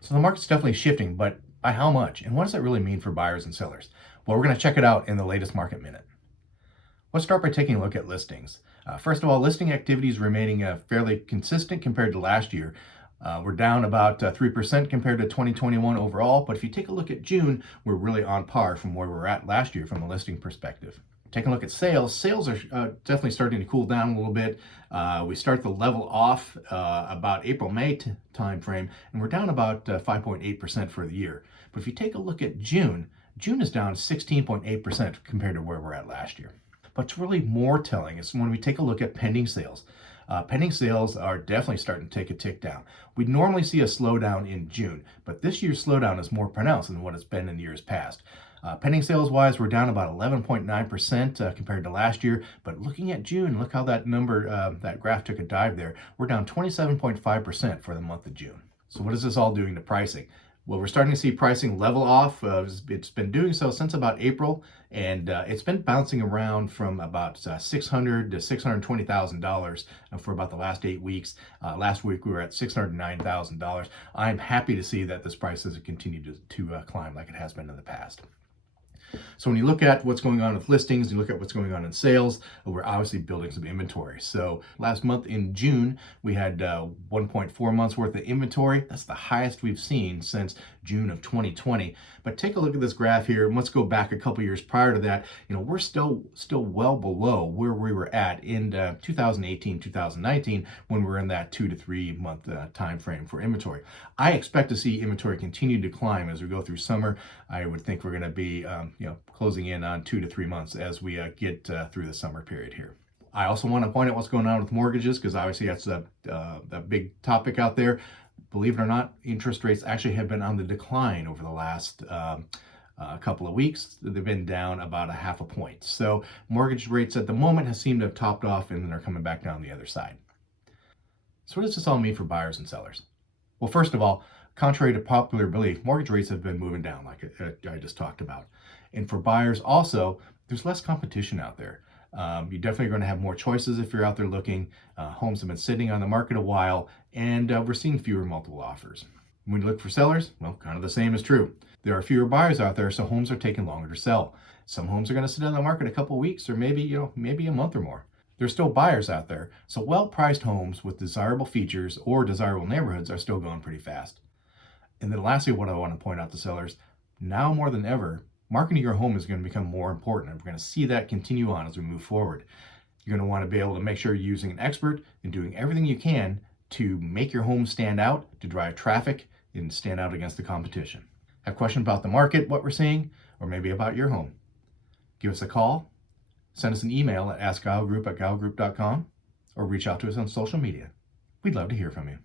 So the market's definitely shifting, but by how much? And what does that really mean for buyers and sellers? Well, we're going to check it out in the latest market minute. Let's start by taking a look at listings. First of all, listing activity is remaining fairly consistent compared to last year. We're down about 3% compared to 2021 overall, but if you take a look at June, we're really on par from where we were at last year from a listing perspective. Taking a look at sales, sales are definitely starting to cool down a little bit. We start the level off about April-May time frame, and we're down about 5.8% for the year. But if you take a look at June, June is down 16.8% compared to where we're at last year. But what's really more telling is when we take a look at pending sales. Pending sales are definitely starting to take a tick down. We normally see a slowdown in June, but this year's slowdown is more pronounced than what it's been in years past. Pending sales wise, we're down about 11.9% compared to last year. But looking at June, look how that number, that graph took a dive there. We're down 27.5% for the month of June. So what is this all doing to pricing? Well, we're starting to see pricing level off. It's been doing so since about April, and it's been bouncing around from about $600,000 to $620,000 for about the last 8 weeks. Last week we were at $609,000. I'm happy to see that this price has continued to climb like it has been in the past. So when you look at what's going on with listings, you look at what's going on in sales, we're obviously building some inventory. So last month in June, we had 1.4 months worth of inventory. That's the highest we've seen since June of 2020. But take a look at this graph here, and let's go back a couple years prior to that. We're still well below where we were at in 2018, 2019, when we're in that 2 to 3 month time frame for inventory. I expect to see inventory continue to climb as we go through summer. I would think we're going to be closing in on 2 to 3 months as we get through the summer period here. I also want to point out what's going on with mortgages, because obviously that's a big topic out there. Believe it or not, interest rates actually have been on the decline over the last couple of weeks. They've been down about a half a point. So mortgage rates at the moment have seemed to have topped off, and then they're coming back down the other side. So what does this all mean for buyers and sellers? Well, first of all, contrary to popular belief, mortgage rates have been moving down like I just talked about. And for buyers also, there's less competition out there. You're definitely going to have more choices if you're out there looking. Homes have been sitting on the market a while, and we're seeing fewer multiple offers. When you look for sellers, well, kind of the same is true. There are fewer buyers out there, so homes are taking longer to sell. Some homes are going to sit on the market a couple of weeks, or maybe a month or more. There's still buyers out there, so well-priced homes with desirable features or desirable neighborhoods are still going pretty fast. And then lastly, what I want to point out to sellers, now more than ever, marketing your home is going to become more important, and we're going to see that continue on as we move forward. You're going to want to be able to make sure you're using an expert and doing everything you can to make your home stand out, to drive traffic, and stand out against the competition. Have questions about the market, what we're seeing, or maybe about your home? Give us a call, send us an email at askgilegroup@gilegroup.com, or reach out to us on social media. We'd love to hear from you.